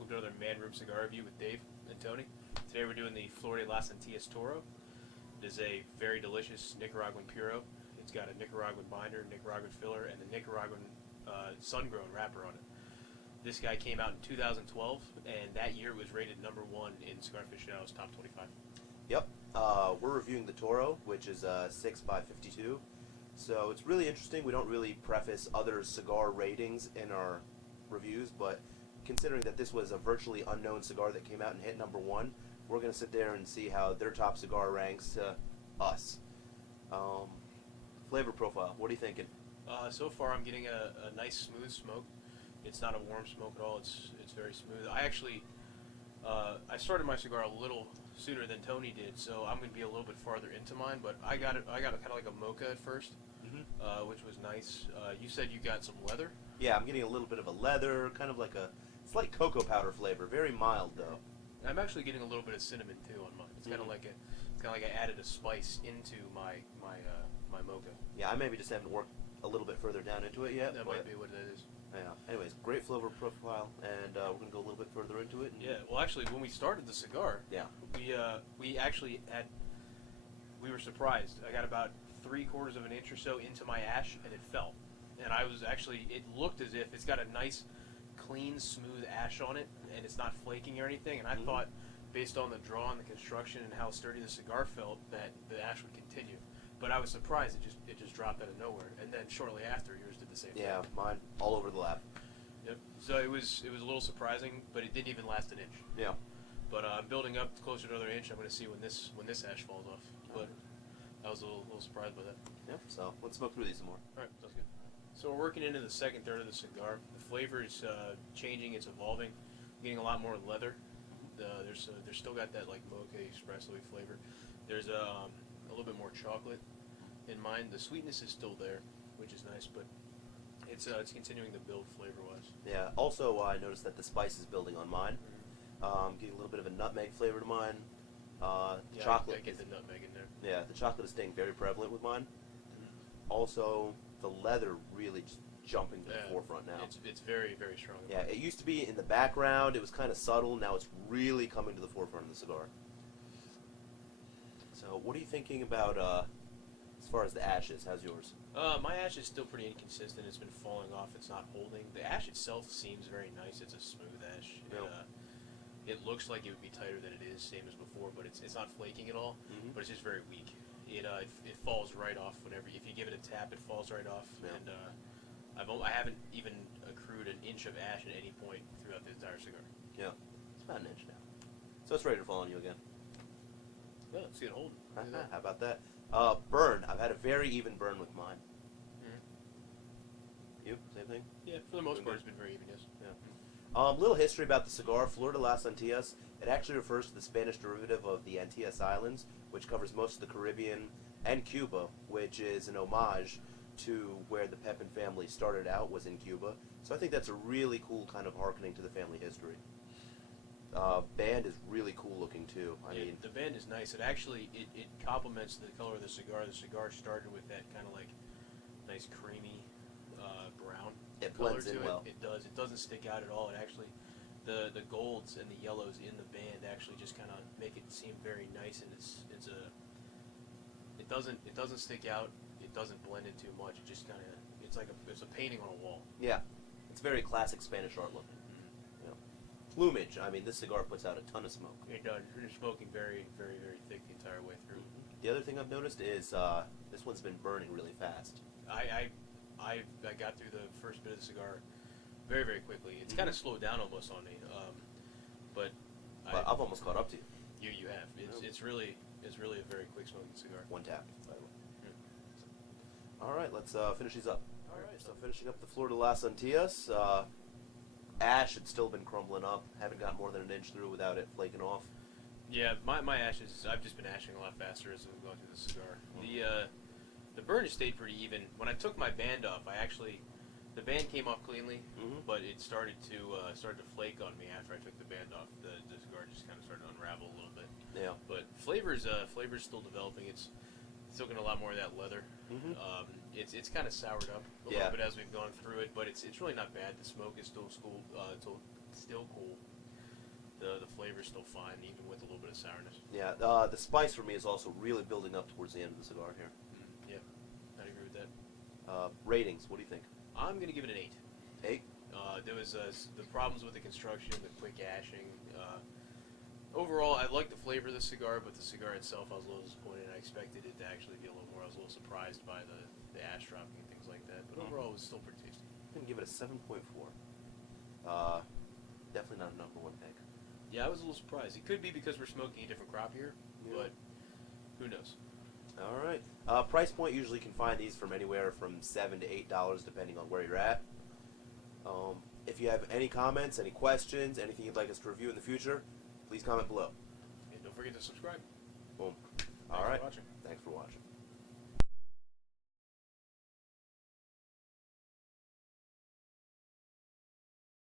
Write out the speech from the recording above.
welcome to another Man Room Cigar Review with Dave and Tony. Today we're doing the Flor de las Antilles Toro. It is a very delicious Nicaraguan Puro. It's got a Nicaraguan binder, Nicaraguan filler, and the Nicaraguan sun-grown wrapper on it. This guy came out in 2012, and that year it was rated #1 in Cigar Aficionado's Top 25. Yep. We're reviewing the Toro, which is 6x52. So it's really interesting. We don't really preface other cigar ratings in our reviews, but considering that this was a virtually unknown cigar that came out and hit #1, we're going to sit there and see how their top cigar ranks to us. Flavor profile, what are you thinking? So far I'm getting a nice smooth smoke. It's not a warm smoke at all. It's very smooth. I actually I started my cigar a little sooner than Tony did, so I'm going to be a little bit farther into mine. But I got kind of like a mocha at first, which was nice. You said you got some leather. Yeah, I'm getting a little bit of a leather, kind of like a slight cocoa powder flavor. Very mild though. I'm actually getting a little bit of cinnamon too on mine. It's kind of like I added a spice into my mocha. Yeah, I maybe just haven't worked a little bit further down into it yet. That might be what it is. Yeah. Anyways, great flavor profile, and we're gonna go a little bit further into it. Yeah. Well, actually, when we started the cigar, yeah, we actually we were surprised. I got about 3/4 of an inch or so into my ash, and it fell. And I was actually, it looked as if it's got a nice, clean, smooth ash on it, and it's not flaking or anything. And I thought, based on the draw and the construction and how sturdy the cigar felt, that the ash would continue. But I was surprised it just dropped out of nowhere. And then shortly after, yours did the same thing. Yeah, mine all over the lap. Yep. So it was a little surprising, but it didn't even last an inch. Yeah. But I'm building up closer to another inch. I'm going to see when this ash falls off. But I was a little surprised by that. Yeah. So let's smoke through these some more. All right, sounds good. So we're working into the second third of the cigar. The flavor is changing. It's evolving. Getting a lot more leather. There's still got that like mocha espresso flavor. There's a little bit more chocolate in mine. The sweetness is still there, which is nice, but it's continuing to build flavor-wise. Yeah. Also, I noticed that the spice is building on mine. Getting a little bit of a nutmeg flavor to mine. Yeah, chocolate. I get the nutmeg in there. Yeah, the chocolate is staying very prevalent with mine. Also, the leather really just jumping to the forefront now. It's very, very strong. Yeah, it used to be in the background. It was kind of subtle. Now it's really coming to the forefront of the cigar. So, what are you thinking about as far as the ashes? How's yours? My ash is still pretty inconsistent. It's been falling off. It's not holding. The ash itself seems very nice. It's a smooth ash. Yep. It looks like it would be tighter than it is, same as before, but it's not flaking at all. But it's just very weak. It falls right off if you give it a tap. It falls right off. Yeah. And I haven't even accrued an inch of ash at any point throughout the entire cigar. Yeah, it's about an inch now. So it's ready to fall on you again. Yeah, let's get holding. How about that? Burn. I've had a very even burn with mine. You? Same thing? Yeah, for the most part, it's been very even, yes. Yeah. Little history about the cigar, Flor de las Antilles. It actually refers to the Spanish derivative of the Antilles Islands, which covers most of the Caribbean and Cuba, which is an homage to where the Pepin family started out, was in Cuba. So I think that's a really cool kind of hearkening to the family history. Band is really cool looking too. I mean, the band is nice. It actually it complements the color of the cigar. The cigar started with that kind of like nice creamy brown. It blends in well. It does. It doesn't stick out at all. It actually the golds and the yellows in the band actually just kind of make it seem very nice, and it doesn't stick out. It doesn't blend in too much. It just kind of it's a painting on a wall. Yeah, it's very classic Spanish art looking. Yeah. Plumage. I mean, this cigar puts out a ton of smoke. It does. It's smoking very, very, very thick the entire way through. The other thing I've noticed is this one's been burning really fast. I got through the first bit of the cigar very, very quickly. It's kind of slowed down almost on me, but I've almost caught up to you. You have. It's really a very quick smoking cigar. One tap, by the way. All right, let's finish these up. All right, so finishing up the Flor de las Antilles. Ash had still been crumbling up. Haven't got more than an inch through without it flaking off. Yeah, my ashes. I've just been ashing a lot faster as I've gone through the cigar. The burn has stayed pretty even. When I took my band off, the band came off cleanly, but it started to flake on me after I took the band off. The cigar just kind of started to unravel a little bit. Yeah. But flavor's still developing. It's still getting a lot more of that leather. It's kind of soured up a little bit as we've gone through it, but it's really not bad. The smoke is still cool. The flavor's still fine, even with a little bit of sourness. Yeah, the spice for me is also really building up towards the end of the cigar here. Yeah, I'd agree with that. Ratings, what do you think? I'm going to give it an 8. 8? There was the problems with the construction, the quick ashing. Overall, I like the flavor of the cigar, but the cigar itself, I was a little disappointed. I expected it to actually be a little more. I was a little surprised by the ash dropping and things like that. But overall, it was still pretty tasty. I'm going to give it a 7.4. Definitely not a number 1 pick. Yeah, I was a little surprised. It could be because we're smoking a different crop here, Yeah. but who knows? All right. Price point, usually can find these from anywhere from $7 to $8, depending on where you're at. If you have any comments, any questions, anything you'd like us to review in the future, please comment below. And don't forget to subscribe. Boom. Thanks All right. for watching. Thanks for watching.